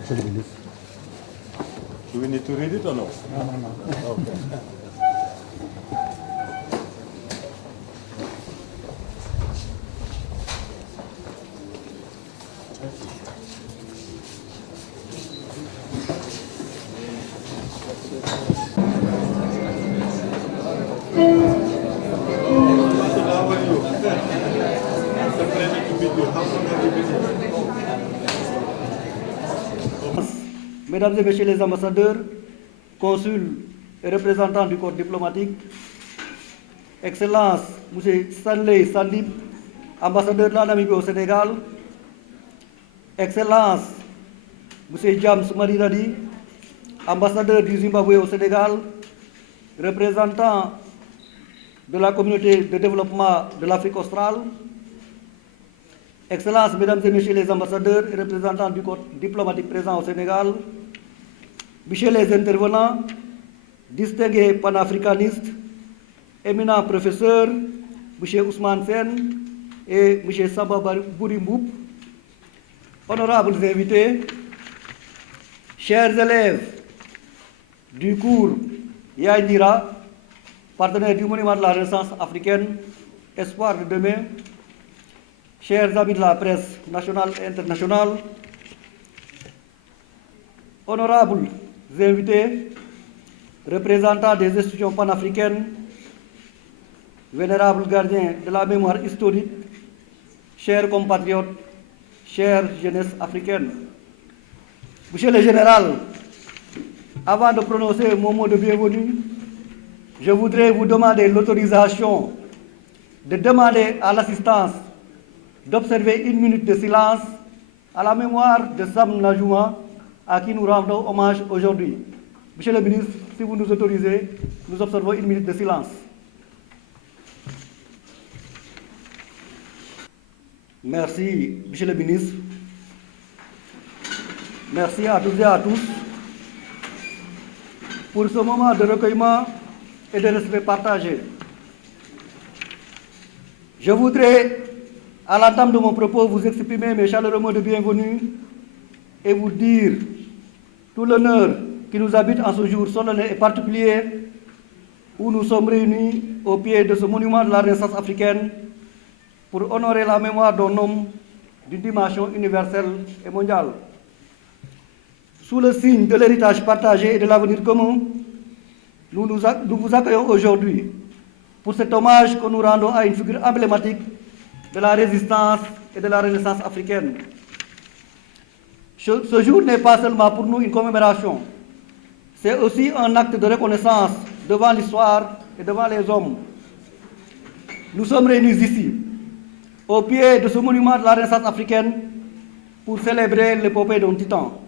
Monsieur le ministre. Do we need to read it or no? No, no, no. Okay. How are you? It's a pleasure to meet you. How long have you been here? Mesdames et Messieurs les ambassadeurs, consuls et représentants du corps diplomatique, Excellence, M. Stanley Sandip, ambassadeur de la Namibie au Sénégal, Excellence, M. James Maridadi, ambassadeur du Zimbabwe au Sénégal, représentant de la communauté de développement de l'Afrique australe, Excellences, Mesdames et Messieurs les ambassadeurs et représentants du corps diplomatique présent au Sénégal, Messieurs les intervenants, distingués panafricanistes, éminents professeurs, M. Ousmane Sen et M. Samba Bourimboup, honorables invités, chers élèves du cours Yaïdira, partenaire du Monument de la Renaissance africaine, Espoir de demain, chers amis de la presse nationale et internationale, honorables invités, représentants des institutions panafricaines, vénérables gardiens de la mémoire historique, chers compatriotes, chère jeunesse africaine. Monsieur le Général, avant de prononcer mon mot de bienvenue, je voudrais vous demander l'autorisation de demander à l'assistance d'observer une minute de silence à la mémoire de Sam Najouma, à qui nous rendons hommage aujourd'hui. Monsieur le ministre, si vous nous autorisez, nous observons une minute de silence. Merci, Monsieur le ministre. Merci à toutes et à tous pour ce moment de recueillement et de respect partagé. Je voudrais, à l'entame de mon propos, vous exprimer mes chaleureux mots de bienvenue et vous dire tout l'honneur qui nous habite en ce jour solennel et particulier où nous sommes réunis au pied de ce monument de la Renaissance africaine pour honorer la mémoire d'un homme d'une dimension universelle et mondiale. Sous le signe de l'héritage partagé et de l'avenir commun, nous vous accueillons aujourd'hui pour cet hommage que nous rendons à une figure emblématique de la résistance et de la Renaissance africaine. Ce jour n'est pas seulement pour nous une commémoration, c'est aussi un acte de reconnaissance devant l'histoire et devant les hommes, nous sommes réunis ici, au pied de ce monument de la Renaissance africaine, pour célébrer l'épopée d'un titan,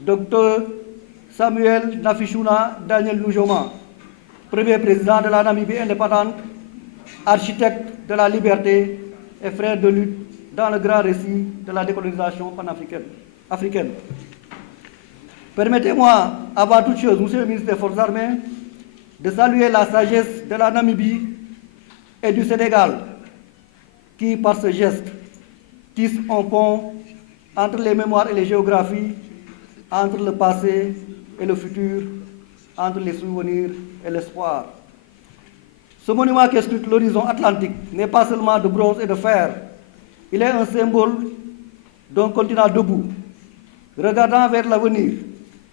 Dr Samuel Nafishuna Daniel Nujoma, premier président de la Namibie indépendante, architecte de la liberté et frère de lutte dans le grand récit de la décolonisation panafricaine. Permettez-moi, avant toute chose, Monsieur le ministre des Forces armées, de saluer la sagesse de la Namibie et du Sénégal, qui, par ce geste, tisse un pont entre les mémoires et les géographies, entre le passé et le futur, entre les souvenirs et l'espoir. Ce monument qui scrute l'horizon atlantique n'est pas seulement de bronze et de fer, il est un symbole d'un continent debout, regardant vers l'avenir,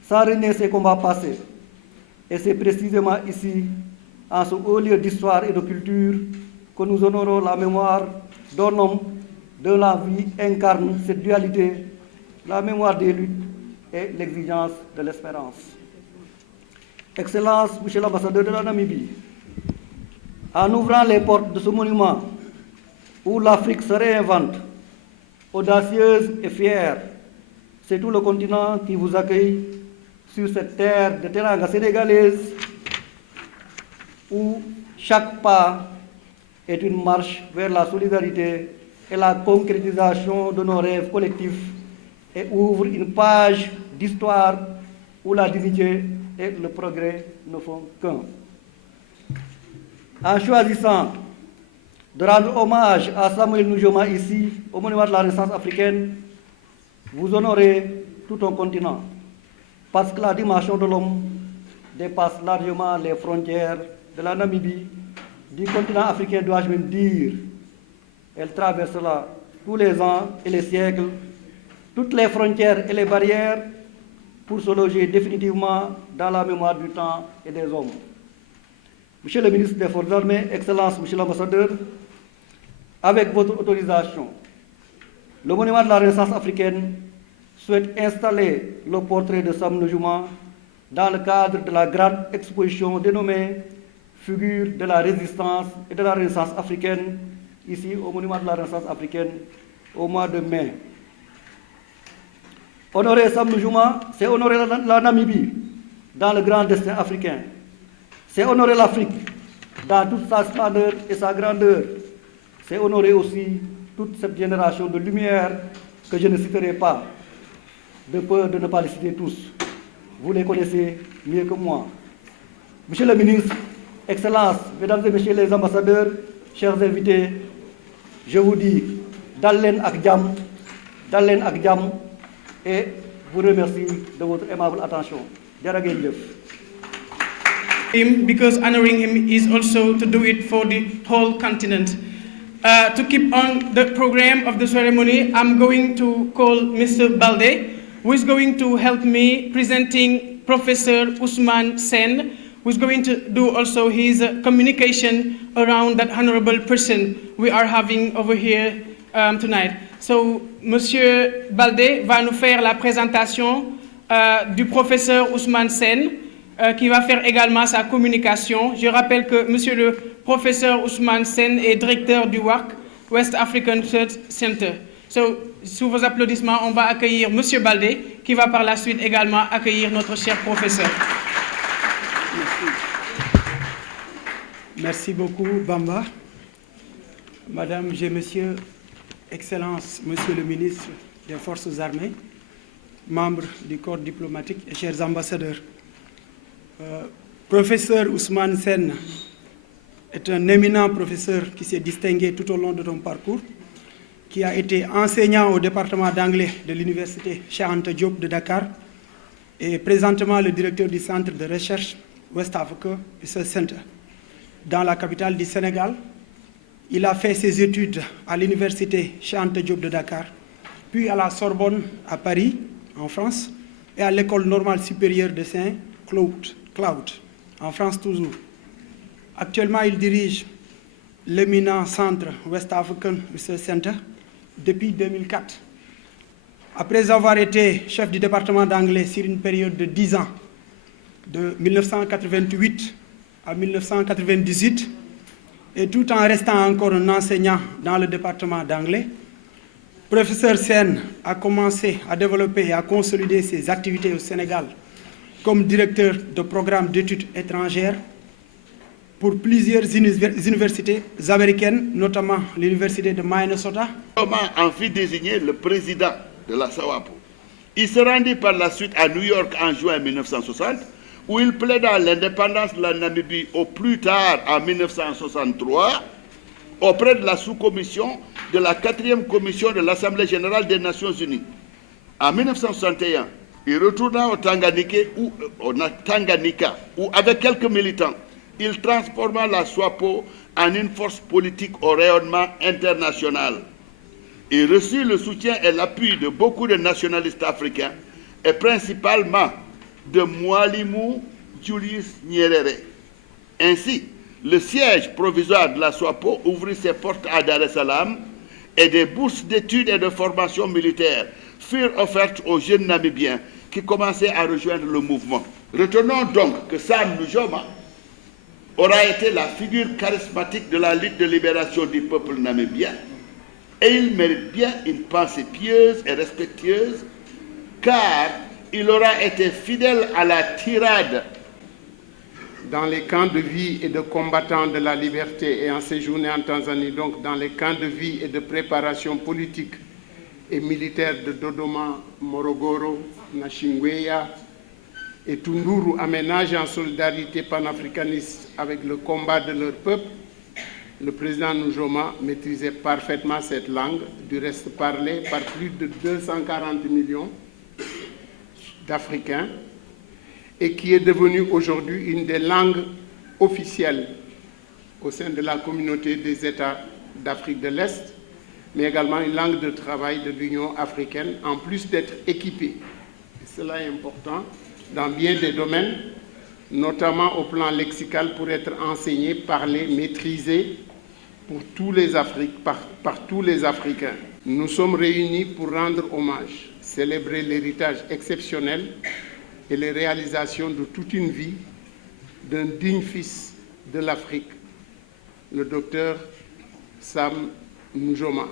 sans renier ses combats passés. Et c'est précisément ici, en ce haut lieu d'histoire et de culture, que nous honorons la mémoire d'un homme dont la vie incarne cette dualité, la mémoire des luttes et l'exigence de l'espérance. Excellence, Monsieur l'ambassadeur de la Namibie, en ouvrant les portes de ce monument où l'Afrique se réinvente, audacieuse et fière, c'est tout le continent qui vous accueille sur cette terre de teranga sénégalaise où chaque pas est une marche vers la solidarité et la concrétisation de nos rêves collectifs et ouvre une page d'histoire où la dignité et le progrès ne font qu'un. En choisissant de rendre hommage à Samuel Nujoma ici, au monument de la Renaissance africaine, vous honorez tout un continent, parce que la dimension de l'homme dépasse largement les frontières de la Namibie, du continent africain, dois-je même dire. Elle traverse là tous les ans et les siècles, toutes les frontières et les barrières pour se loger définitivement dans la mémoire du temps et des hommes. Monsieur le ministre des Forces armées, Excellence, Monsieur l'ambassadeur, avec votre autorisation, le monument de la Renaissance africaine souhaite installer le portrait de Sam Nujoma dans le cadre de la grande exposition dénommée Figure de la résistance et de la Renaissance africaine, ici au monument de la Renaissance africaine, au mois de mai. Honorer Sam Nujoma, c'est honorer la Namibie dans le grand destin africain. C'est honorer l'Afrique dans toute sa splendeur et sa grandeur. C'est honorer aussi toute cette génération de lumière que je ne citerai pas, de peur de ne pas les citer tous. Vous les connaissez mieux que moi. Monsieur le ministre, Excellences, Mesdames et Messieurs les ambassadeurs, chers invités, je vous dis Dalen Akdjam, et vous remercie de votre aimable attention. Because honoring him is also to do it for the whole continent. To keep on the program of the ceremony, I'm going to call Mr. Balde, who is going to help me presenting Professor Ousmane Sen, who is going to do also his communication around that honorable person we are having over here tonight. So, Monsieur Balde va nous faire la présentation du professeur Ousmane Sen, qui va faire également sa communication. Je rappelle que Monsieur le professeur Ousmane Sen est directeur du WAC, West African Research Center. So, sous vos applaudissements, on va accueillir Monsieur Balde, qui va par la suite également accueillir notre cher professeur. Merci beaucoup, Bamba. Madame et Monsieur, Excellence, Monsieur le ministre des Forces armées, membres du corps diplomatique et chers ambassadeurs. Professeur Ousmane Sen est un éminent professeur qui s'est distingué tout au long de son parcours, qui a été enseignant au département d'anglais de l'université Cheikh Anta Diop de Dakar et présentement le directeur du centre de recherche West Africa Research Center. Dans la capitale du Sénégal, il a fait ses études à l'université Cheikh Anta Diop de Dakar, puis à la Sorbonne à Paris, en France, et à l'école normale supérieure de Saint-Cloud, en France toujours. Actuellement, il dirige l'éminent centre West African Research Center depuis 2004. Après avoir été chef du département d'anglais sur une période de 10 ans, de 1988 en 1998, et tout en restant encore un enseignant dans le département d'anglais, professeur Sen a commencé à développer et à consolider ses activités au Sénégal comme directeur de programme d'études étrangères pour plusieurs universités américaines, notamment l'université de Minnesota. Nujoma en fit désigner le président de la SWAPO. Il se rendit par la suite à New York en juin 1960, où il plaida l'indépendance de la Namibie au plus tard en 1963, auprès de la sous-commission de la 4e commission de l'Assemblée générale des Nations unies. En 1961, il retourna au Tanganyika, où avec quelques militants, il transforma la SWAPO en une force politique au rayonnement international. Il reçut le soutien et l'appui de beaucoup de nationalistes africains, et principalement de Mwalimu Julius Nyerere. Ainsi, le siège provisoire de la SWAPO ouvrit ses portes à Dar es Salaam et des bourses d'études et de formation militaire furent offertes aux jeunes Namibiens qui commençaient à rejoindre le mouvement. Retenons donc que Sam Nujoma aura été la figure charismatique de la lutte de libération du peuple namibien, et il mérite bien une pensée pieuse et respectueuse, car il aura été fidèle à la tirade. Dans les camps de vie et de combattants de la liberté ayant séjourné en Tanzanie, donc dans les camps de vie et de préparation politique et militaire de Dodoma, Morogoro, Nachingwea et Tunduru, aménagés en solidarité panafricaniste avec le combat de leur peuple, le président Nujoma maîtrisait parfaitement cette langue, du reste parlée par plus de 240 millions d'Africains, et qui est devenue aujourd'hui une des langues officielles au sein de la communauté des États d'Afrique de l'Est, mais également une langue de travail de l'Union africaine, en plus d'être équipée, et cela est important, dans bien des domaines, notamment au plan lexical, pour être enseigné, parlé, maîtrisé par tous les Africains. Nous sommes réunis pour rendre hommage, célébrer l'héritage exceptionnel et les réalisations de toute une vie d'un digne fils de l'Afrique, le docteur Sam Nujoma,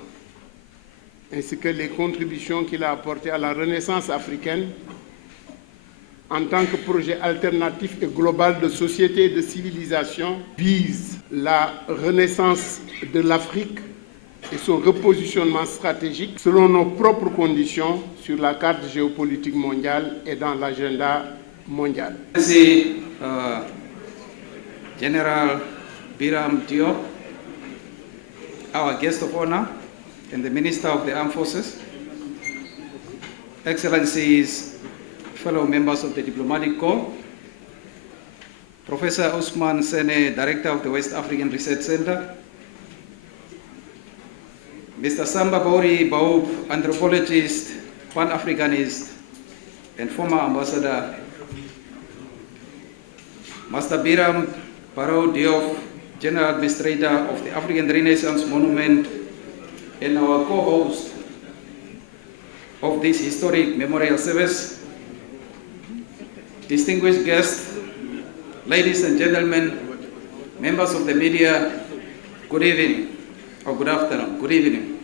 ainsi que les contributions qu'il a apportées à la renaissance africaine en tant que projet alternatif et global de société et de civilisation, vise la renaissance de l'Afrique et son repositionnement stratégique selon nos propres conditions sur la carte géopolitique mondiale et dans l'agenda mondial. Merci, General Biram Diop, our guest of honor and the Minister of the Armed Forces, Excellencies, fellow members of the Diplomatic Corps, Professor Ousmane Sene, Director of the West African Research Center, Mr. Samba Bauri Baoub, anthropologist, Pan-Africanist, and former ambassador, Master Biram Barrow Diop, General Administrator of the African Renaissance Monument, and our co-host of this historic memorial service, distinguished guests, ladies and gentlemen, members of the media, good evening, or good afternoon, good evening.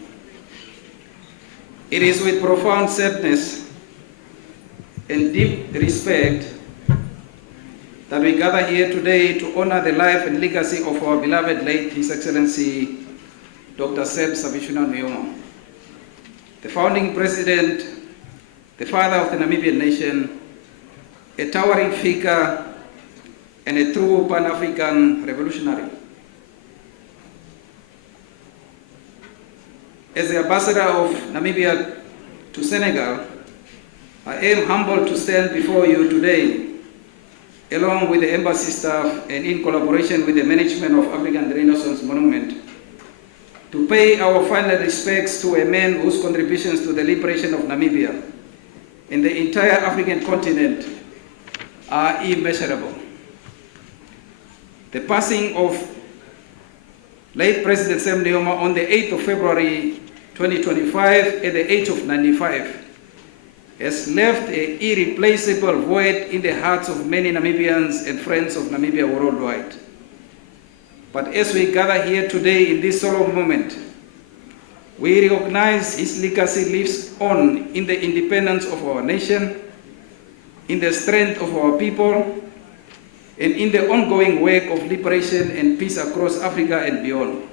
It is with profound sadness and deep respect that we gather here today to honor the life and legacy of our beloved late His Excellency Dr. Sam Savishuna Nujoma, the founding president, the father of the Namibian nation, a towering figure, and a true Pan-African revolutionary. As the ambassador of Namibia to Senegal, I am humbled to stand before you today, along with the embassy staff and in collaboration with the management of African Renaissance Monument, to pay our final respects to a man whose contributions to the liberation of Namibia and the entire African continent are immeasurable. The passing of late President Sam Nujoma on the 8th of February 2025 at the age of 95 has left an irreplaceable void in the hearts of many Namibians and friends of Namibia worldwide. But as we gather here today in this solemn moment, we recognize his legacy lives on in the independence of our nation, in the strength of our people, and in the ongoing work of liberation and peace across Africa and beyond.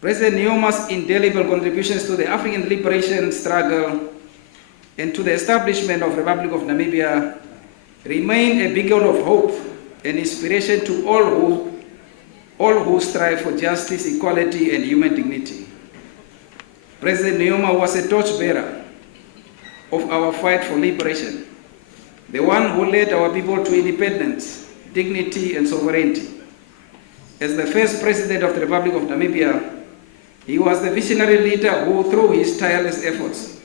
President Nyoma's indelible contributions to the African liberation struggle and to the establishment of the Republic of Namibia remain a beacon of hope and inspiration to all who strive for justice, equality, and human dignity. President Nyoma was a torchbearer of our fight for liberation, the one who led our people to independence, dignity, and sovereignty. As the first president of the Republic of Namibia, he was the visionary leader who, through his tireless efforts,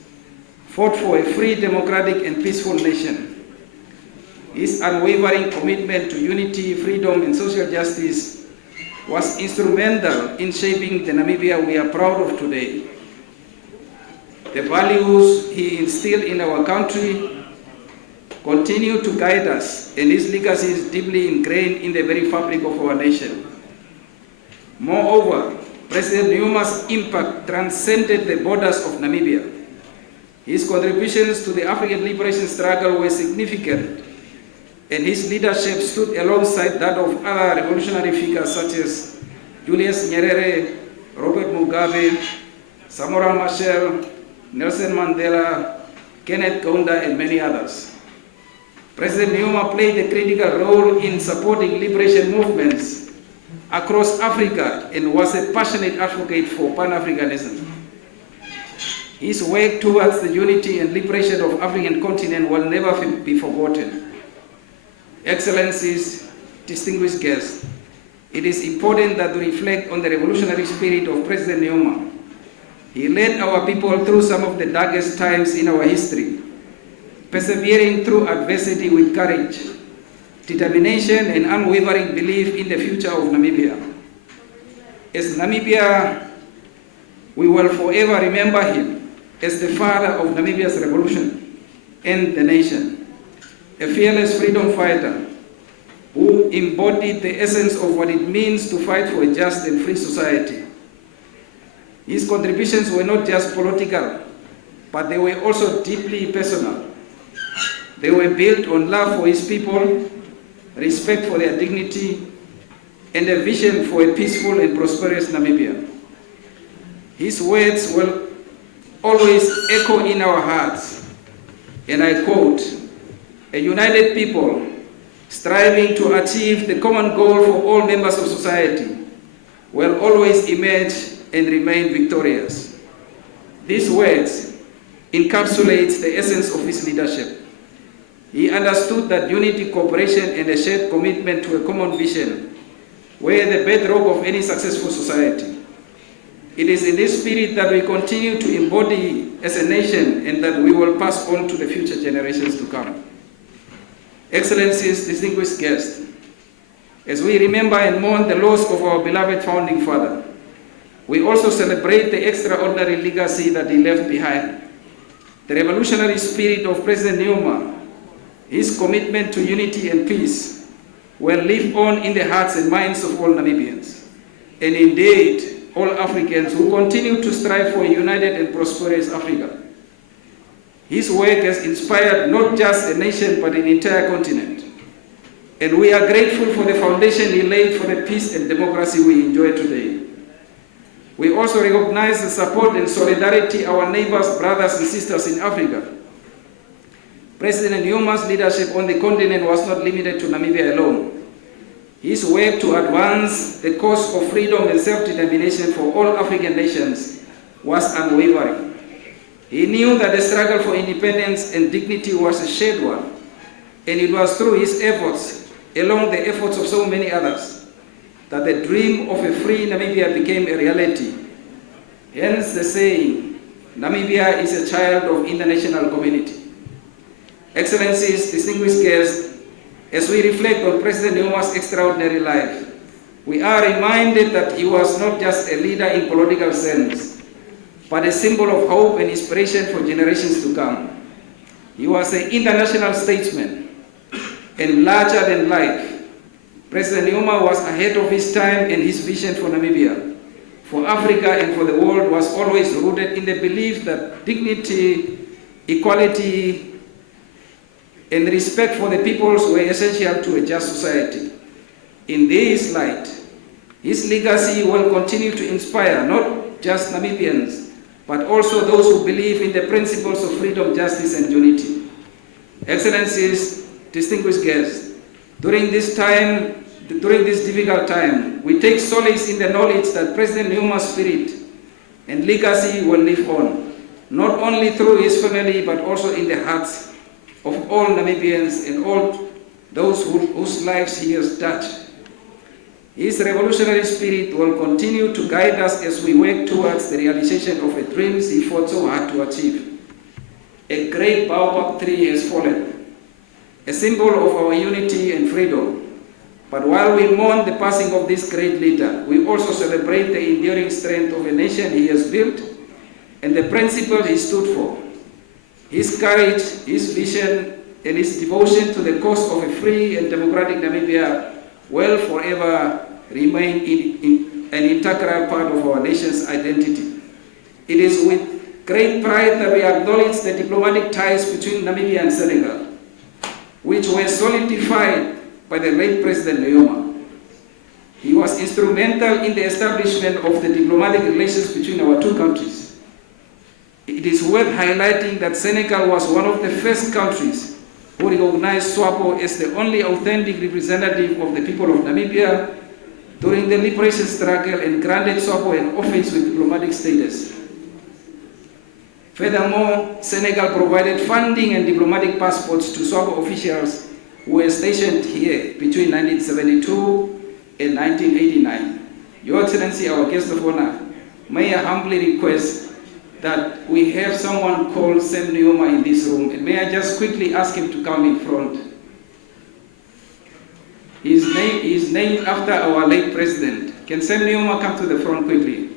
fought for a free, democratic, and peaceful nation. His unwavering commitment to unity, freedom, and social justice was instrumental in shaping the Namibia we are proud of today. The values he instilled in our country continue to guide us, and his legacy is deeply ingrained in the very fabric of our nation. Moreover, President Nyoma's impact transcended the borders of Namibia. His contributions to the African liberation struggle were significant, and his leadership stood alongside that of other revolutionary figures such as Julius Nyerere, Robert Mugabe, Samora Machel, Nelson Mandela, Kenneth Kaunda, and many others. President Nyoma played a critical role in supporting liberation movements across Africa and was a passionate advocate for Pan-Africanism. His work towards the unity and liberation of the African continent will never be forgotten. Excellencies, distinguished guests, it is important that we reflect on the revolutionary spirit of President Nyoma. He led our people through some of the darkest times in our history, persevering through adversity with courage, determination, and unwavering belief in the future of Namibia. As Namibia, we will forever remember him as the father of Namibia's revolution and the nation, a fearless freedom fighter who embodied the essence of what it means to fight for a just and free society. His contributions were not just political, but they were also deeply personal. They were built on love for his people, respect for their dignity, and a vision for a peaceful and prosperous Namibia. His words will always echo in our hearts, and I quote, "A united people striving to achieve the common goal for all members of society will always emerge and remain victorious." These words encapsulate the essence of his leadership. He understood that unity, cooperation, and a shared commitment to a common vision were the bedrock of any successful society. It is in this spirit that we continue to embody as a nation and that we will pass on to the future generations to come. Excellencies, distinguished guests, as we remember and mourn the loss of our beloved founding father, we also celebrate the extraordinary legacy that he left behind. The revolutionary spirit of President Nyoma, his commitment to unity and peace, will live on in the hearts and minds of all Namibians, and indeed all Africans who continue to strive for a united and prosperous Africa. His work has inspired not just a nation but an entire continent, and we are grateful for the foundation he laid for the peace and democracy we enjoy today. We also recognize the support and solidarity of our neighbors, brothers, and sisters in Africa. President Nyoma's leadership on the continent was not limited to Namibia alone. His work to advance the cause of freedom and self-determination for all African nations was unwavering. He knew that the struggle for independence and dignity was a shared one, and it was through his efforts, along the efforts of so many others, that the dream of a free Namibia became a reality. Hence the saying, Namibia is a child of international community. Excellencies, distinguished guests, as we reflect on President Nyoma's extraordinary life, we are reminded that he was not just a leader in political sense. but a symbol of hope and inspiration for generations to come. He was an international statesman and larger than life. President Nkrumah was ahead of his time, and his vision for Namibia, for Africa and for the world was always rooted in the belief that dignity, equality, and respect for the peoples were essential to a just society. In this light, his legacy will continue to inspire not just Namibians, but also those who believe in the principles of freedom, justice, and unity. Excellencies, distinguished guests, during this difficult time, we take solace in the knowledge that President Nkrumah's spirit and legacy will live on, not only through his family, but also in the hearts of all Namibians and all those whose lives he has touched. His revolutionary spirit will continue to guide us as we work towards the realization of the dreams he fought so hard to achieve. A great baobab tree has fallen, a symbol of our unity and freedom. But while we mourn the passing of this great leader, we also celebrate the enduring strength of a nation he has built and the principles he stood for. His courage, his vision, and his devotion to the cause of a free and democratic Namibia will forever remain an integral part of our nation's identity. It is with great pride that we acknowledge the diplomatic ties between Namibia and Senegal, which were solidified by the late President Nkrumah. He was instrumental in the establishment of the diplomatic relations between our two countries. It is worth highlighting that Senegal was one of the first countries who recognized SWAPO as the only authentic representative of the people of Namibia during the liberation struggle and granted SWAPO an office with diplomatic status. Furthermore, Senegal provided funding and diplomatic passports to SWAPO officials who were stationed here between 1972 and 1989. Your Excellency, our guest of honor, may I humbly request that we have someone called Sam Nkrumah in this room, and may I just quickly ask him to come in front. His name is named after our late president. Can Sam Nkrumah come to the front quickly?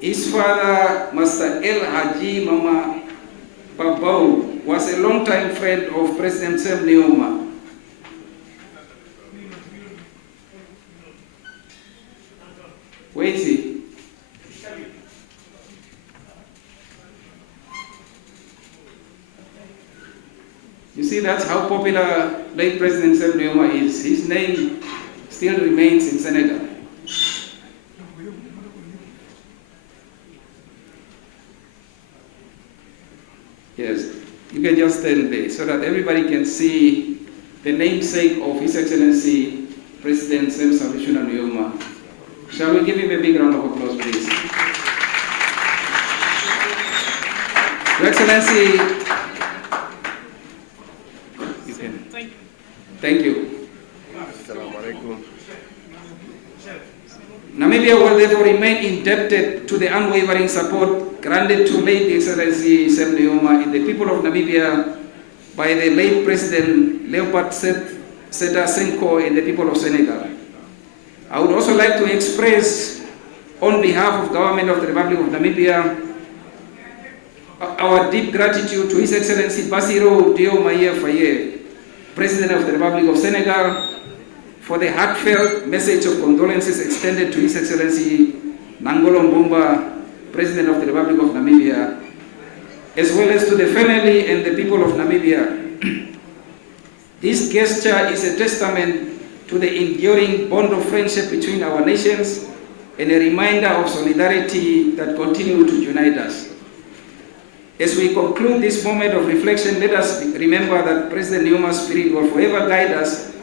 His father, Master El Haji Mama Babau, was a longtime friend of President Sam Nkrumah. Where is he? You see, that's how popular late President Sam Nkrumah is. His name still remains in Senegal. Yes, you can just stand there so that everybody can see the namesake of His Excellency President Sam Salvation Nkrumah. Shall we give him a big round of applause, please? Your Excellency, you can. Thank you. Namibia will therefore remain indebted to the unwavering support granted to late Excellency Sam Nkrumah and the people of Namibia by the late President Leopold Sedar Senghor and the people of Senegal. I would also like to express, on behalf of the Government of the Republic of Namibia, our deep gratitude to His Excellency Bassirou Diomaye Faye, President of the Republic of Senegal, for the heartfelt message of condolences extended to His Excellency Nangolo Mbumba, President of the Republic of Namibia, as well as to the family and the people of Namibia. This gesture is a testament to the enduring bond of friendship between our nations and a reminder of solidarity that continues to unite us. As we conclude this moment of reflection, let us remember that President Nkrumah's spirit will forever guide us.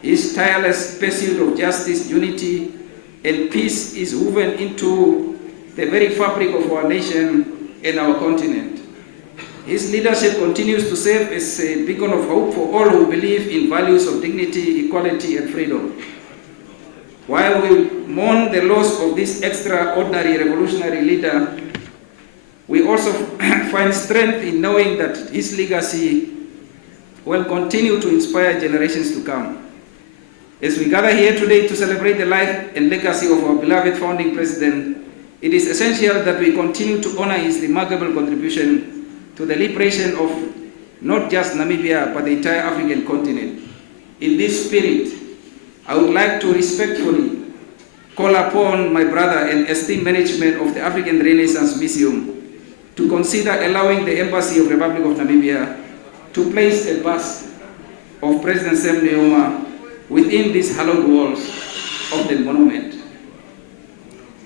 His tireless pursuit of justice, unity, and peace is woven into the very fabric of our nation and our continent. His leadership continues to serve as a beacon of hope for all who believe in values of dignity, equality, and freedom. While we mourn the loss of this extraordinary revolutionary leader, we also find strength in knowing that his legacy will continue to inspire generations to come. As we gather here today to celebrate the life and legacy of our beloved founding president, it is essential that we continue to honor his remarkable contribution to the liberation of not just Namibia, but the entire African continent. In this spirit, I would like to respectfully call upon my brother and esteemed management of the African Renaissance Museum to consider allowing the Embassy of the Republic of Namibia to place a bust of President Sam Nujoma within these hallowed walls of the monument.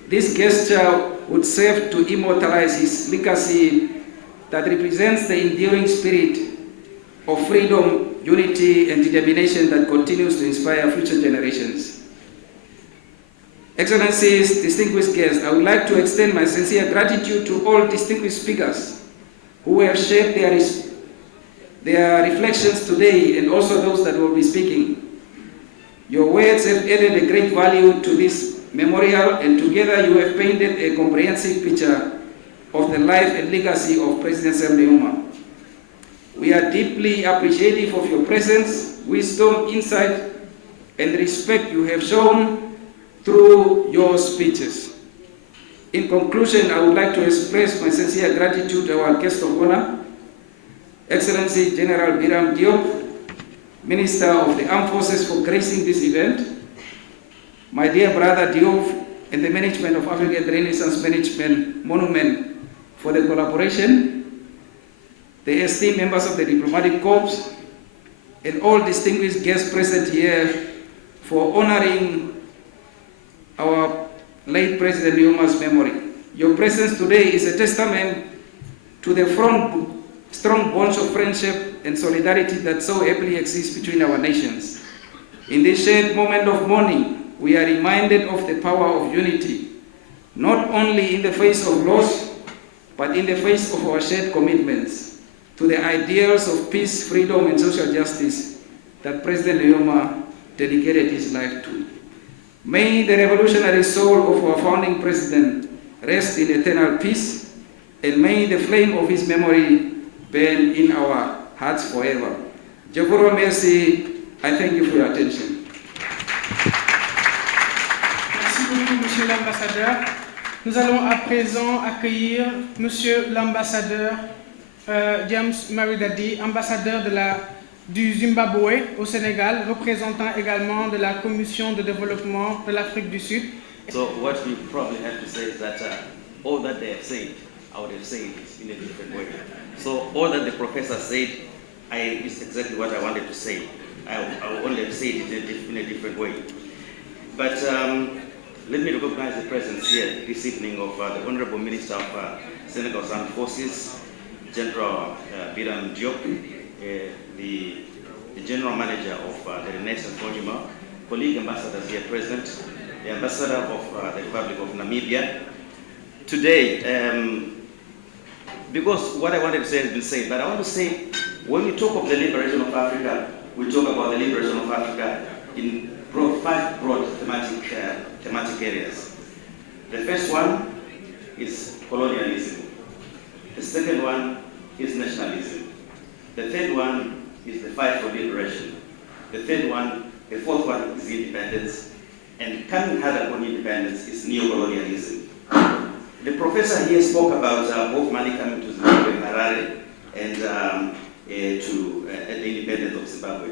This gesture would serve to immortalize his legacy that represents the enduring spirit of freedom, unity, and determination that continues to inspire future generations. Excellencies, distinguished guests, I would like to extend my sincere gratitude to all distinguished speakers who have shared their reflections today, and also those that will be speaking. Your words have added a great value to this memorial, and together you have painted a comprehensive picture of the life and legacy of President Sam Nujoma. We are deeply appreciative of your presence, wisdom, insight, and respect you have shown through your speeches. In conclusion, I would like to express my sincere gratitude to our guest of honor, Excellency General Biram Diop, Minister of the Armed Forces, for gracing this event, my dear brother Diop and the management of African Renaissance Management Monument for the collaboration, the esteemed members of the Diplomatic Corps, and all distinguished guests present here for honoring our late President Nujoma's memory. Your presence today is a testament to the strong bonds of friendship and solidarity that so happily exists between our nations. In this shared moment of mourning, we are reminded of the power of unity, not only in the face of loss, but in the face of our shared commitments to the ideals of peace, freedom, and social justice that President Nujoma dedicated his life to. May the revolutionary soul of our founding president rest in eternal peace, and may the flame of his memory burn in our hearts forever. Je vous remercie. I thank you for your attention. Merci beaucoup, Monsieur l'ambassadeur. Nous allons à présent accueillir Monsieur l'ambassadeur James Maridadi, ambassadeur du Zimbabwe au Sénégal, représentant également de la Commission de développement de l'Afrique du Sud. So what we probably have to say is that all that they have said, I would have said it in a different way. So all that the professor said is exactly what I wanted to say. I would only have said it in a different way. But let me recognize the presence here this evening of the Honorable Minister of Senegal's Armed Forces, General Biram Diop, the General Manager of the Renaissance Monument, colleague ambassadors here present, the Ambassador of the Republic of Namibia. Today, because what I wanted to say has been said, but I want to say, when we talk of the liberation of Africa, we talk about the liberation of Africa in five broad thematic areas. The first one is colonialism. The second one is nationalism. The third one is the fight for liberation. The fourth one is independence. And coming hard upon independence is neo-colonialism. The professor here spoke about Bob Marley coming to Zimbabwe, Harare, and to the independence of Zimbabwe.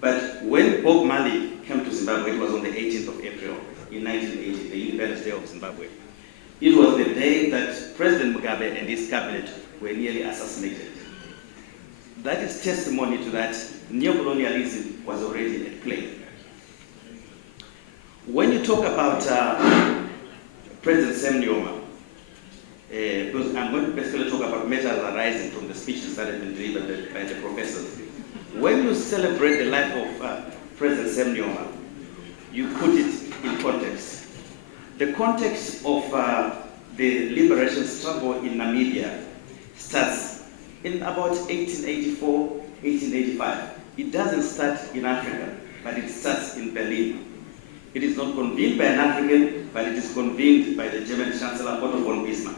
But when Bob Marley came to Zimbabwe, it was on the 18th of April in 1980, the Independence Day of Zimbabwe. It was the day that President Mugabe and his cabinet were nearly assassinated. That is testimony to that neo-colonialism was already at play. When you talk about President Sam Nujoma, because I'm going to basically talk about matters arising from the speeches that have been delivered by the professors. When you celebrate the life of President Sam Nujoma, you put it in context. The context of the liberation struggle in Namibia starts in about 1884, 1885. It doesn't start in Africa, but it starts in Berlin. It is not convened by an African, but it is convened by the German Chancellor Otto von Bismarck,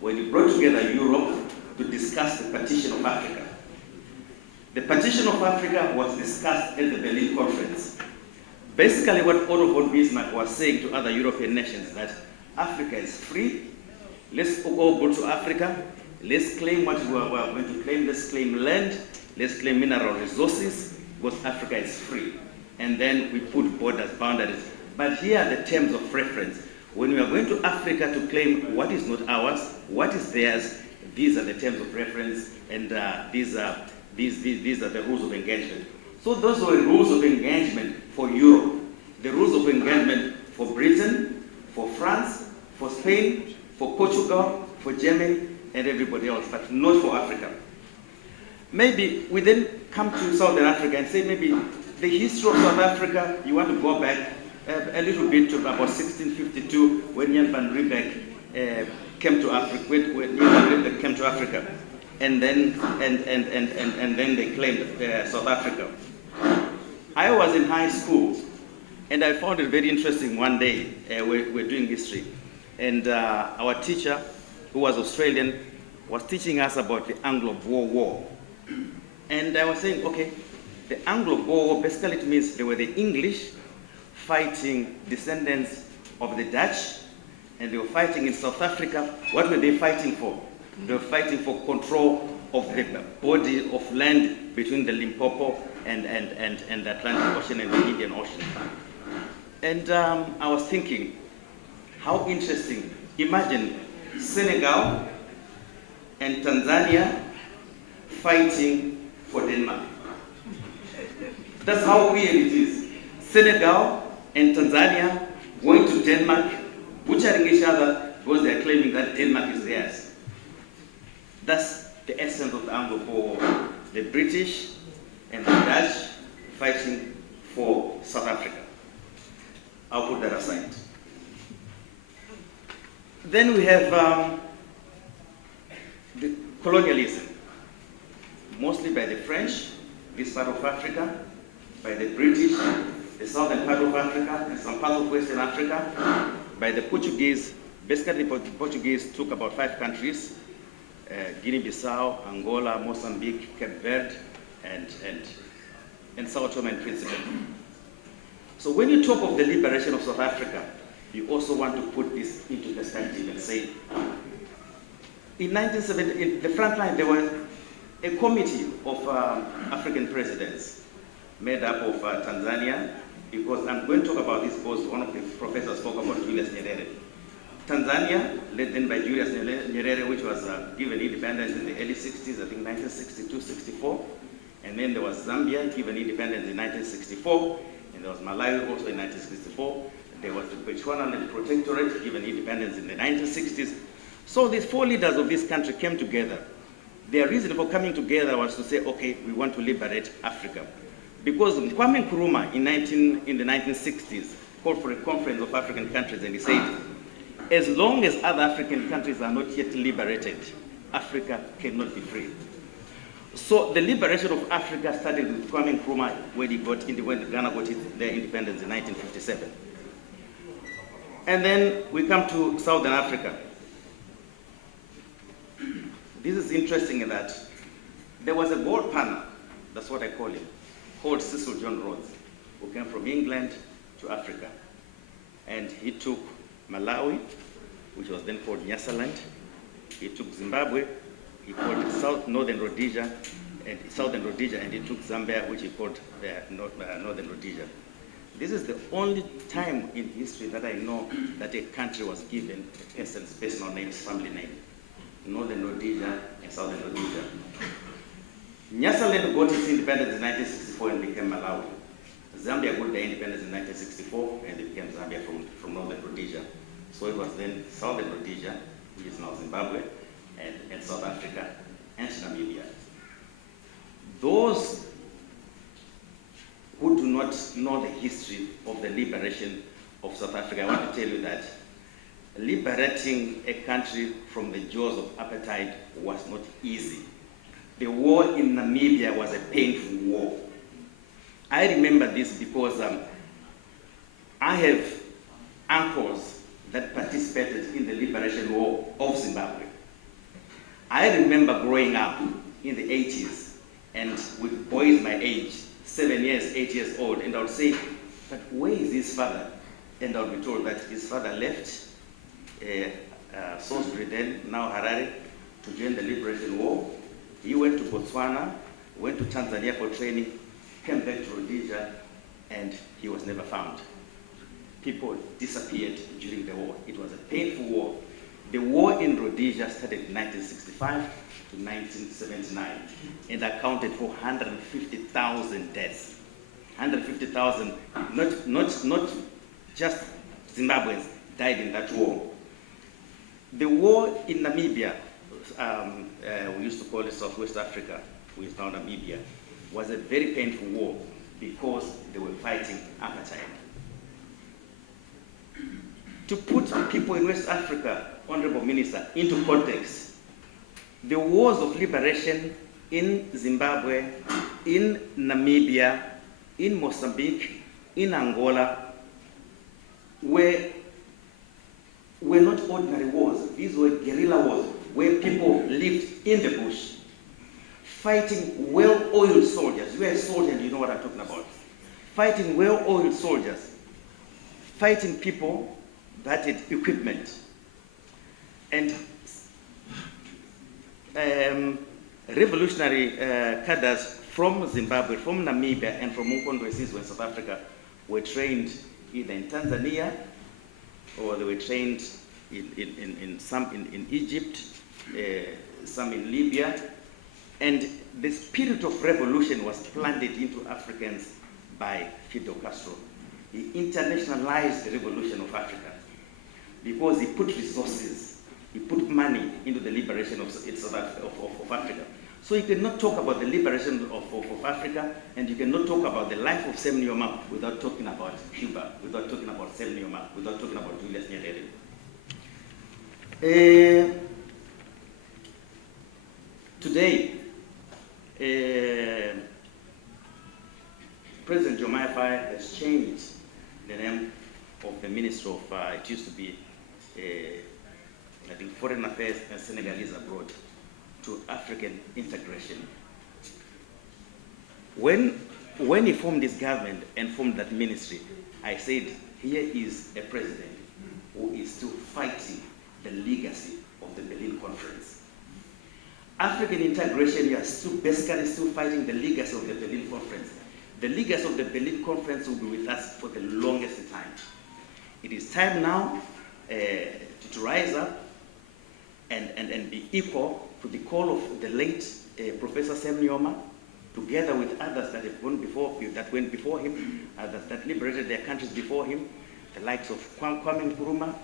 when he brought together Europe to discuss the partition of Africa. The partition of Africa was discussed at the Berlin Conference. Basically, what Otto von Bismarck was saying to other European nations that Africa is free. Let's all go to Africa. Let's claim what we are going to claim. Let's claim land. Let's claim mineral resources, because Africa is free. And then we put borders, boundaries. But here are the terms of reference. When we are going to Africa to claim what is not ours, what is theirs, these are the terms of reference, and these are the rules of engagement. So those were rules of engagement for Europe. The rules of engagement for Britain, for France, for Spain, for Portugal, for Germany, and everybody else, but not for Africa. Maybe we then come to Southern Africa and say maybe the history of South Africa, you want to go back a little bit to about 1652 when Jan van Riebeeck came to Africa, when Jan van Riebeeck came to Africa, and then they claimed South Africa. I was in high school, and I found it very interesting one day. We're doing history, and our teacher, who was Australian, was teaching us about the Anglo-Boer War. And I was saying, okay, the Anglo-Boer War, basically it means they were the English fighting descendants of the Dutch, and they were fighting in South Africa. What were they fighting for? They were fighting for control of the body of land between the Limpopo and the Atlantic Ocean and the Indian Ocean. And I was thinking, how interesting. Imagine Senegal and Tanzania fighting for Denmark. That's how weird it is. Senegal and Tanzania going to Denmark, butchering each other because they're claiming that Denmark is theirs. That's the essence of the Anglo-Boer War. The British and the Dutch fighting for South Africa. I'll put that aside. Then we have the colonialism, mostly by the French, this part of Africa, by the British, the southern part of Africa, and some parts of Western Africa, by the Portuguese. Basically, the Portuguese took about 5 countries, Guinea-Bissau, Angola, Mozambique, Cape Verde, and Sao Tome and Principe. So when you talk of the liberation of South Africa, you also want to put this into perspective and say, in 1970, in the front line, there was a committee of African presidents made up of Tanzania, because I'm going to talk about this because one of the professors spoke about Julius Nyerere. Tanzania, led then by Julius Nyerere, which was given independence in the early 60s, I think 1962, 64. And then there was Zambia, given independence in 1964. And there was Malawi also in 1964. There was the Bechuanaland Protectorate, given independence in the 1960s. So these 4 leaders of this country came together. Their reason for coming together was to say, okay, we want to liberate Africa. Because Kwame Nkrumah in the 1960s called for a conference of African countries, and he said, as long as other African countries are not yet liberated, Africa cannot be free. So the liberation of Africa started with Kwame Nkrumah when Ghana got their independence in 1957. And then we come to Southern Africa. This is interesting in that there was a board panel, that's what I call it, called Cecil John Rhodes, who came from England to Africa. And he took Malawi, which was then called Nyasaland. He took Zimbabwe, he called it Northern Rhodesia, and he took Zambia, which he called Northern Rhodesia. This is the only time in history that I know that a country was given a person's personal name, family name. Northern Rhodesia and Southern Rhodesia. Nyasaland got its independence in 1964 and became Malawi. Zambia got their independence in 1964 and it became Zambia from Northern Rhodesia. So it was then Southern Rhodesia, which is now Zimbabwe, and South Africa, and Namibia. Those who do not know the history of the liberation of South Africa, I want to tell you that liberating a country from the jaws of apartheid was not easy. The war in Namibia was a painful war. I remember this because I have uncles that participated in the liberation war of Zimbabwe. I remember growing up in the 80s and with boys my age, 7 years, 8 years old, and I would say, But where is his father? And I'll be told that his father left Salisbury then, now Harare, to join the Liberation War. He went to Botswana, went to Tanzania for training, came back to Rhodesia, and he was never found. People disappeared during the war. It was a painful war. The war in Rhodesia started in 1965 to 1979 and accounted for 150,000 deaths. 150,000, not just Zimbabweans died in that war. The war in Namibia, we used to call it Southwest Africa, which is now Namibia, was a very painful war because they were fighting apartheid. To put people in West Africa, Honorable Minister, into context, the wars of liberation in Zimbabwe, in Namibia, in Mozambique, in Angola, were not ordinary wars. These were guerrilla wars where people lived in the bush, fighting well-oiled soldiers. You are a soldier and you know what I'm talking about. Fighting well-oiled soldiers, fighting people that had equipment. And revolutionary cadres from Zimbabwe, from Namibia, and from Umkhonto we Sizwe in South Africa were trained either in Tanzania or they were trained in Egypt, some in Libya. And the spirit of revolution was planted into Africans by Fidel Castro. He internationalized the revolution of Africa because he put resources, he put money into the liberation of Africa. So you cannot talk about the liberation of Africa, and you cannot talk about the life of Sam Nujoma without talking about Cuba, without talking about Sam Nujoma, without talking about Julius Nyerere. Today, President Diomaye Faye has changed the name of the Minister of, it used to be, I think, Foreign Affairs and Senegalese Abroad, to African integration. When he formed this government and formed that ministry, I said, here is a president who is still fighting the legacy of the Berlin Conference. African integration, you are basically still fighting the legacy of the Berlin Conference. The legacy of the Berlin Conference will be with us for the longest time. It is time now to rise up and be equal to the call of the late Professor Sam Nujoma, together with others that have gone before, that went before him, others that liberated their countries before him, the likes of Kwame Nkrumah,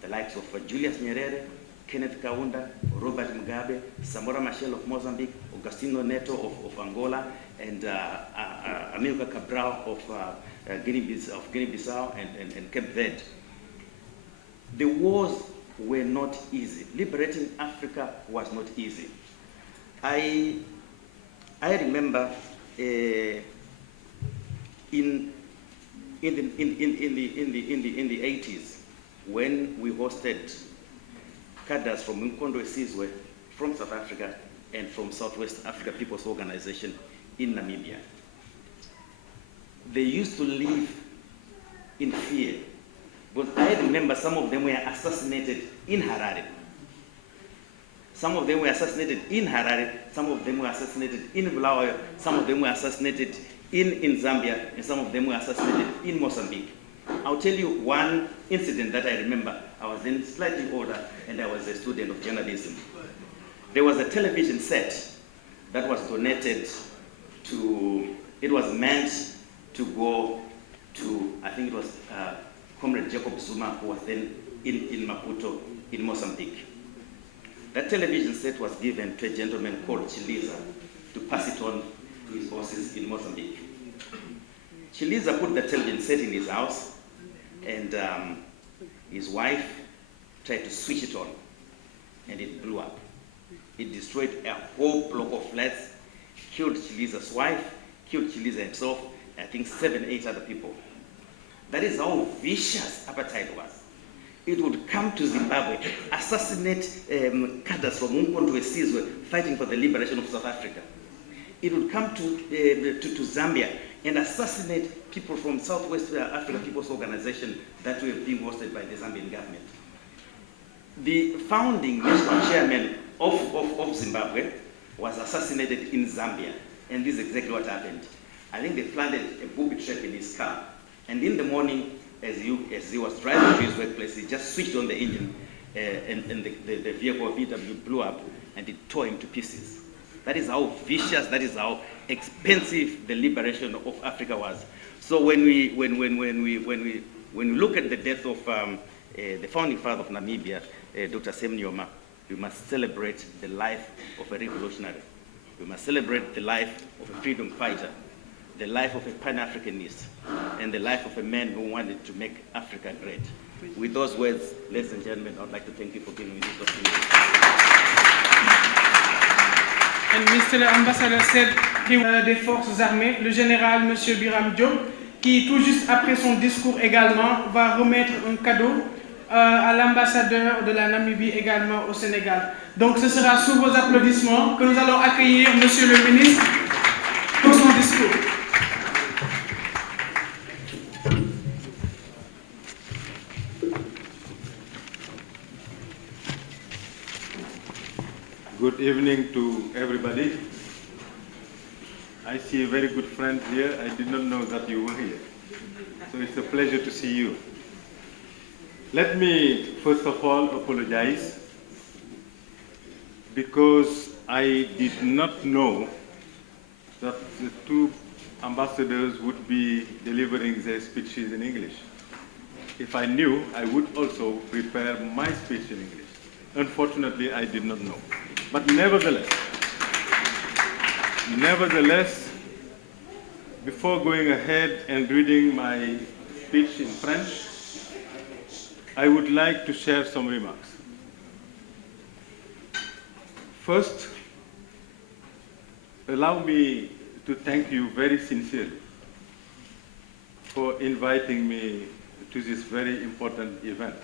the likes of Julius Nyerere, Kenneth Kaunda, Robert Mugabe, Samora Machel of Mozambique, Agostinho Neto of Angola, and Amilcar Cabral of Guinea-Bissau and Cape Verde. The wars were not easy. Liberating Africa was not easy. I remember in the 80s when we hosted cadres from Umkhonto we Sizwe, from South Africa, and from Southwest Africa People's Organization in Namibia. They used to live in fear. But I remember some of them were assassinated in Harare. Some of them were assassinated in Harare, some of them were assassinated in Bulawayo, some of them were assassinated in Zambia, and some of them were assassinated in Mozambique. I'll tell you one incident that I remember. I was then slightly older and I was a student of journalism. There was a television set that was donated to, it was meant to go to, I think it was Comrade Jacob Zuma, who was then in Maputo, in Mozambique. That television set was given to a gentleman called Chiliza to pass it on to his bosses in Mozambique. Chiliza put the television set in his house, and his wife tried to switch it on, and it blew up. It destroyed a whole block of flats, killed Chiliza's wife, killed Chiliza himself, and I think 7, 8 other people. That is how vicious apartheid was. It would come to Zimbabwe, assassinate cadres from Umkhonto we Sizwe fighting for the liberation of South Africa. It would come to Zambia and assassinate people from Southwest Africa People's Organization that were being hosted by the Zambian government. The founding national chairman of Zimbabwe was assassinated in Zambia, and this is exactly what happened. I think they planted a booby trap in his car, and in the morning, as he was driving to his workplace, he just switched on the engine, and the vehicle VW blew up, and it tore him to pieces. That is how vicious, that is how expensive the liberation of Africa was. So when we look at the death of the founding father of Namibia, Dr. Sam Nujoma, we must celebrate the life of a revolutionary. We must celebrate the life of a freedom fighter, the life of a Pan-Africanist, and the life of a man who wanted to make Africa great. With those words, ladies and gentlemen, I would like to thank you for giving me this opportunity. And Mr. l'ambassadeur said des forces armées, le général M. Biram Diop, qui tout juste après son discours également va remettre un cadeau à l'ambassadeur de la Namibie également au Sénégal. Donc ce sera sous vos applaudissements que nous allons accueillir M. le ministre pour son discours. Good evening to everybody. I see a very good friend here. I did not know that you were here. So it's a pleasure to see you. Let me first of all apologize because I did not know that the two ambassadors would be delivering their speeches in English. If I knew, I would also prepare my speech in English. Unfortunately, I did not know. But nevertheless, before going ahead and reading my speech in French, I would like to share some remarks. First, allow me to thank you very sincerely for inviting me to this very important event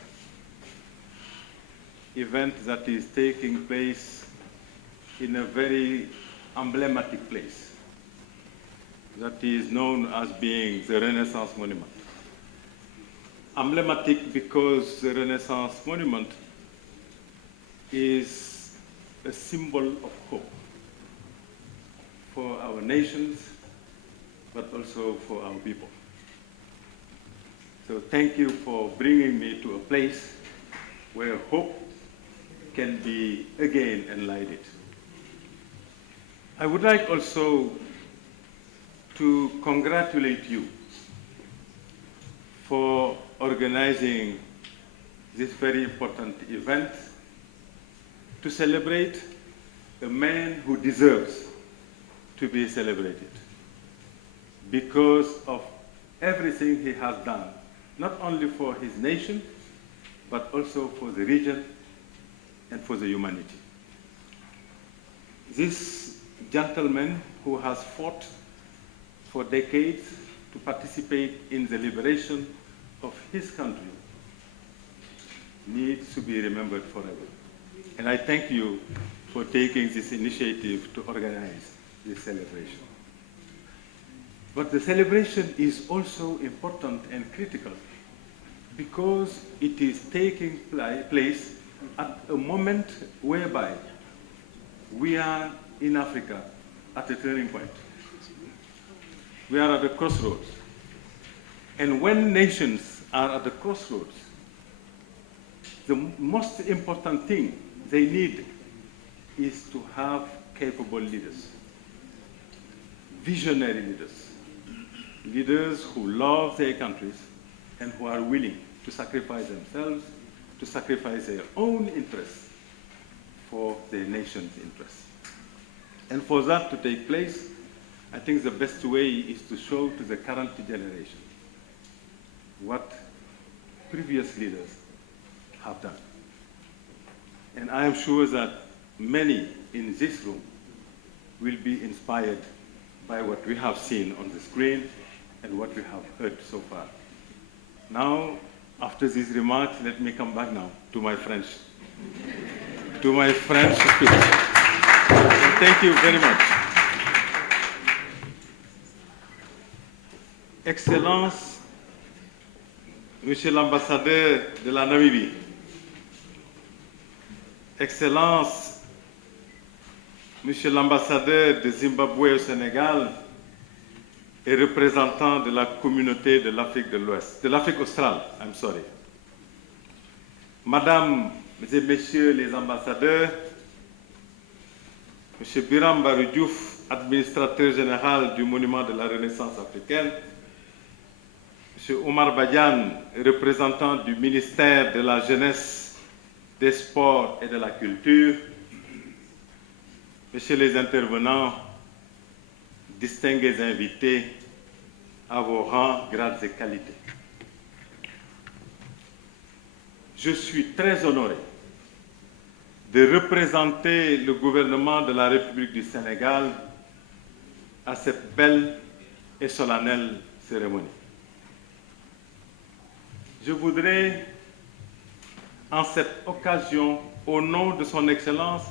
that is taking place in a very emblematic place that is known as being the Renaissance Monument. Emblematic because the Renaissance Monument is a symbol of hope for our nations, but also for our people. So thank you for bringing me to a place where hope can be again enlightened. I would like also to congratulate you for organizing this very important event to celebrate a man who deserves to be celebrated because of everything he has done, not only for his nation, but also for the region and for the humanity. This gentleman who has fought for decades to participate in the liberation of his country needs to be remembered forever. And I thank you for taking this initiative to organize this celebration. But the celebration is also important and critical because it is taking place at a moment whereby we are in Africa at a turning point. We are at a crossroads. And when nations are at the crossroads, the most important thing they need is to have capable leaders, visionary leaders, leaders who love their countries and who are willing to sacrifice themselves, to sacrifice their own interests for their nation's interests. And for that to take place, I think the best way is to show to the current generation what previous leaders have done. And I am sure that many in this room will be inspired by what we have seen on the screen and what we have heard so far. Now, after these remarks, let me come back now to my French speech. Thank you very much. Excellences, Monsieur l'ambassadeur de la Namibie, Excellences, Monsieur l'ambassadeur de Zimbabwe au Sénégal et représentant de la communauté de l'Afrique de l'Ouest, de l'Afrique australe, Madame et Messieurs les ambassadeurs, Monsieur Biram Barou Diouf, administrateur général du Monument de la Renaissance africaine, Monsieur Omar Badiane, représentant du ministère de la Jeunesse, des Sports et de la Culture, Messieurs les intervenants, distingués invités, à vos rangs, grades et qualités. Je suis très honoré de représenter le gouvernement de la République du Sénégal à cette belle et solennelle cérémonie. Je voudrais, en cette occasion, au nom de son Excellence,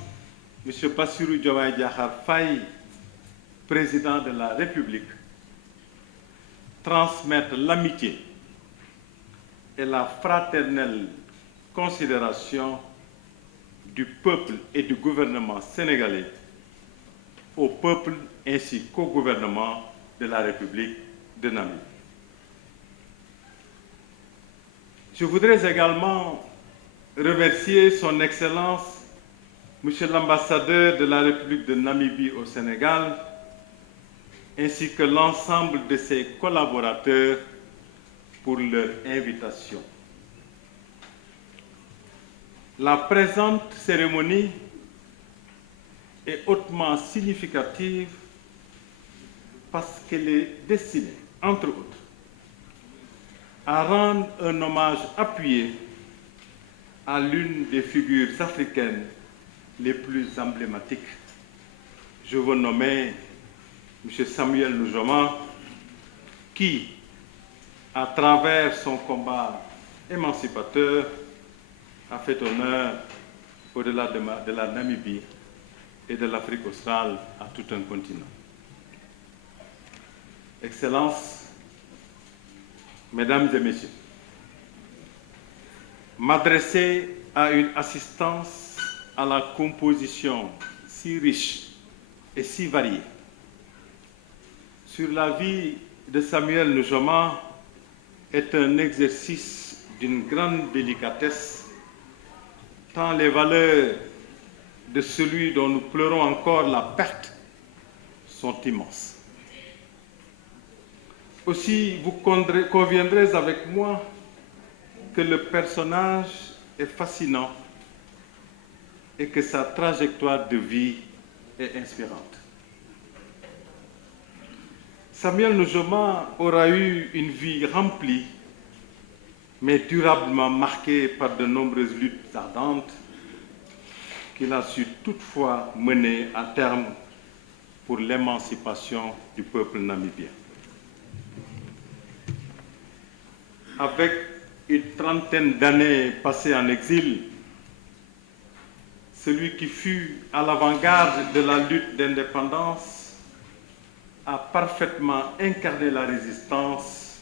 M. Bassirou Diomaye Diakhar Faye, président de la République, transmettre l'amitié et la fraternelle considération du peuple et du gouvernement sénégalais au peuple ainsi qu'au gouvernement de la République de Namibie. Je voudrais également remercier son Excellence, Monsieur l'ambassadeur de la République de Namibie au Sénégal, ainsi que l'ensemble de ses collaborateurs pour leur invitation. La présente cérémonie est hautement significative parce qu'elle est destinée, entre autres, à rendre un hommage appuyé à l'une des figures africaines les plus emblématiques. Je veux nommer M. Samuel Nujoma, qui, à travers son combat émancipateur, a fait honneur au-delà de la Namibie et de l'Afrique australe à tout un continent. Excellences, Mesdames et Messieurs, m'adresser à une assistance à la composition si riche et si variée sur la vie de Samuel Nujoma est un exercice d'une grande délicatesse, tant les valeurs de celui dont nous pleurons encore la perte sont immenses. Aussi, vous conviendrez avec moi que le personnage est fascinant et que sa trajectoire de vie est inspirante. Samuel Nujoma aura eu une vie remplie, mais durablement marquée par de nombreuses luttes ardentes qu'il a su toutefois mener à terme pour l'émancipation du peuple namibien. Avec une trentaine d'années passées en exil, celui qui fut à l'avant-garde de la lutte d'indépendance a parfaitement incarné la résistance,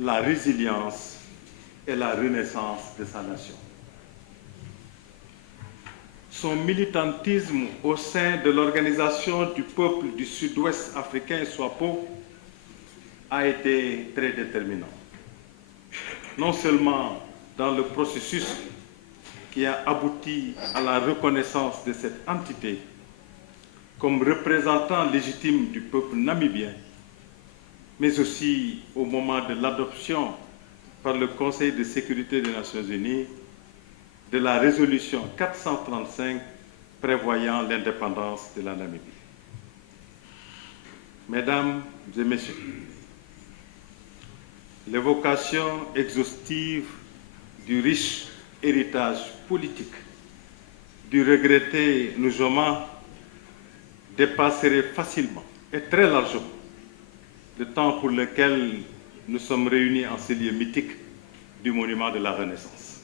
la résilience et la renaissance de sa nation. Son militantisme au sein de l'Organisation du peuple du Sud-Ouest africain, SWAPO, a été très déterminant. Non seulement dans le processus qui a abouti à la reconnaissance de cette entité comme représentant légitime du peuple namibien, mais aussi au moment de l'adoption par le Conseil de sécurité des Nations Unies de la résolution 435 prévoyant l'indépendance de la Namibie. Mesdames et Messieurs, l'évocation exhaustive du riche héritage politique du regretté Nujoma dépasserait facilement et très largement le temps pour lequel nous sommes réunis en ce lieu mythique du monument de la Renaissance.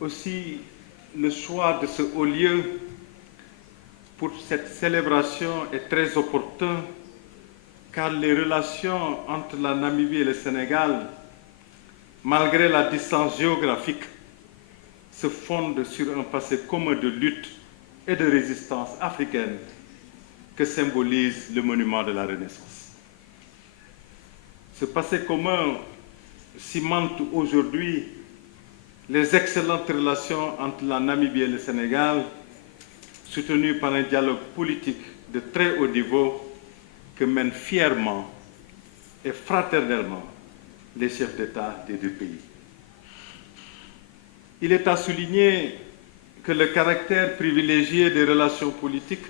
Aussi, le choix de ce haut lieu pour cette célébration est très opportun car les relations entre la Namibie et le Sénégal, malgré la distance géographique, se fondent sur un passé commun de lutte et de résistance africaine que symbolise le monument de la Renaissance. Ce passé commun cimente aujourd'hui les excellentes relations entre la Namibie et le Sénégal, soutenues par un dialogue politique de très haut niveau que mènent fièrement et fraternellement les chefs d'État des deux pays. Il est à souligner que le caractère privilégié des relations politiques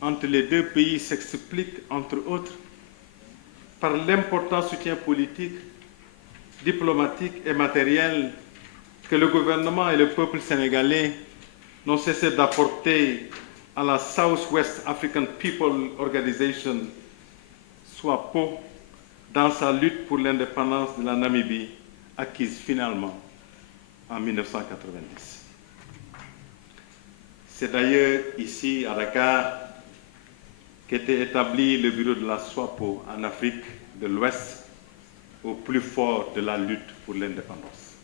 entre les deux pays s'explique, entre autres, par l'important soutien politique, diplomatique et matériel que le gouvernement et le peuple sénégalais n'ont cessé d'apporter à la Southwest African People Organization, SWAPO, dans sa lutte pour l'indépendance de la Namibie, acquise finalement en 1990. C'est d'ailleurs ici, à Dakar, qu'était établi le bureau de la SWAPO en Afrique de l'Ouest, au plus fort de la lutte pour l'indépendance.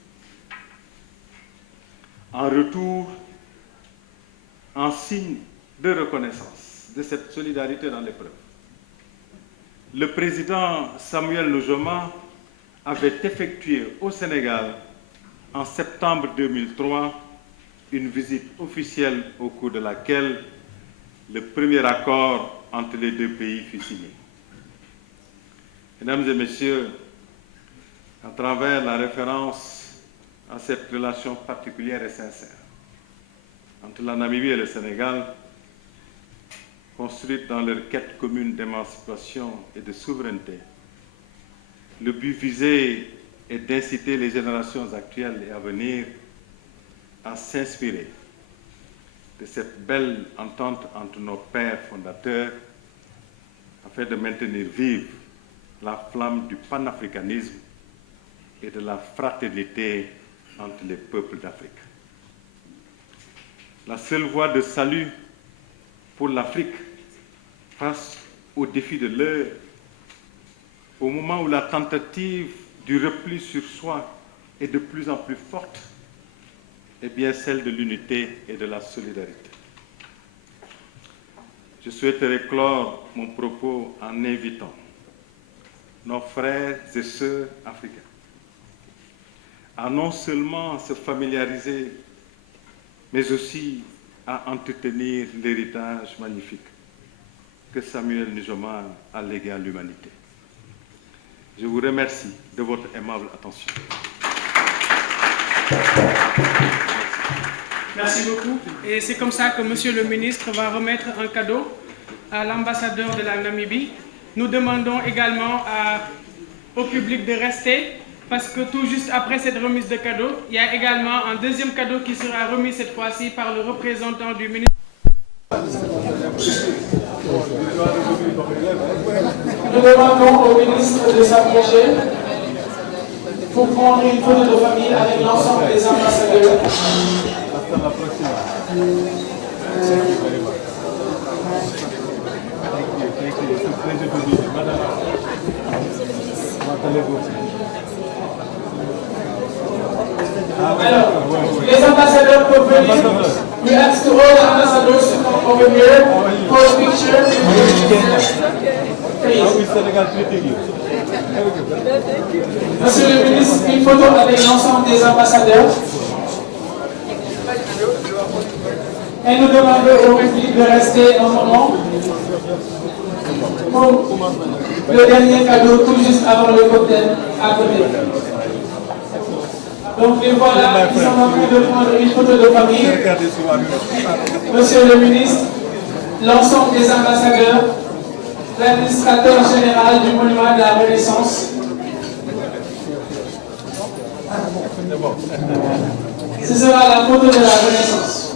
En retour, en signe de reconnaissance de cette solidarité dans l'épreuve, le président Samuel Nujoma avait effectué au Sénégal en septembre 2003 une visite officielle au cours de laquelle le premier accord entre les deux pays fut signé. Mesdames et messieurs, à travers la référence à cette relation particulière et sincère entre la Namibie et le Sénégal, construite dans leur quête commune d'émancipation et de souveraineté, le but visé est d'inciter les générations actuelles et à venir à s'inspirer de cette belle entente entre nos pères fondateurs afin de maintenir vive la flamme du panafricanisme et de la fraternité entre les peuples d'Afrique. La seule voie de salut pour l'Afrique face aux défis de l'heure, au moment où la tentative du repli sur soi est de plus en plus forte, est bien celle de l'unité et de la solidarité. Je souhaiterais clore mon propos en invitant nos frères et sœurs africains à non seulement se familiariser, mais aussi à entretenir l'héritage magnifique que Samuel Nujoma a légué à l'humanité. Je vous remercie de votre aimable attention. Merci beaucoup. Et c'est comme ça que Monsieur le ministre va remettre un cadeau à l'ambassadeur de la Namibie. Nous demandons également au public de rester parce que tout juste après cette remise de cadeau, il y a également un deuxième cadeau qui sera remis cette fois-ci par le représentant du ministre. Nous demandons au ministre de s'approcher pour prendre une photo de famille avec l'ensemble des ambassadeurs. Hasta la próxima. Thank you. It's a pleasure to meet you. Madame, alors, les ambassadeurs peuvent venir. We ask to all the ambassadors to come over here for a picture. Monsieur le ministre, une photo avec l'ensemble des ambassadeurs. Et nous demandons au public de rester un moment pour le dernier cadeau, tout juste avant le cocktail à côté. Donc les voilà, ils sont en train de prendre une photo de famille. Monsieur le ministre, l'ensemble des ambassadeurs, l'administrateur général du monument de la Renaissance. Ce sera la photo de la Renaissance.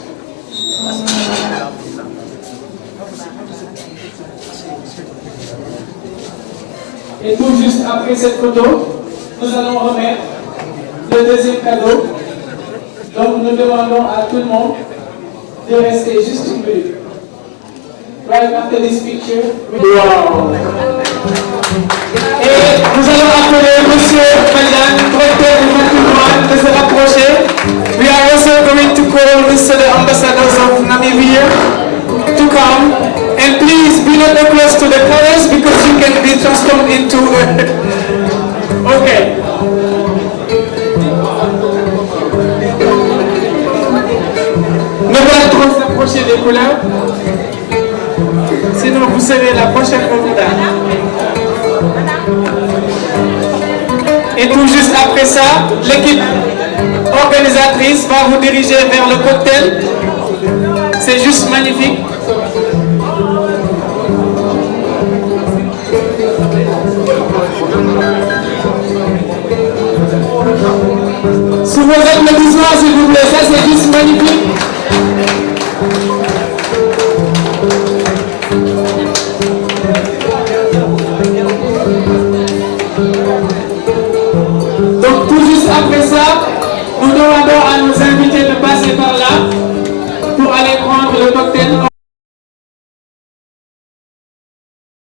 Et tout juste après cette photo, nous allons remettre le deuxième cadeau. Donc nous demandons à tout le monde de rester juste une minute. right after this picture. Wow. Et nous allons appeler Monsieur Malian, directeur du patrimoine, de se rapprocher. We are also going to call Mr. the ambassadors of Namibia to come. And please be not too close to the colors because you can be transformed into okay. Ne pas trop s'approcher des couleurs, sinon vous serez la prochaine candidat. Et tout juste après ça, l'équipe organisatrice va vous diriger vers le cocktail. C'est juste magnifique. Sous vos applaudissements, s'il vous plaît, ça c'est juste magnifique. Donc tout juste après ça, nous demandons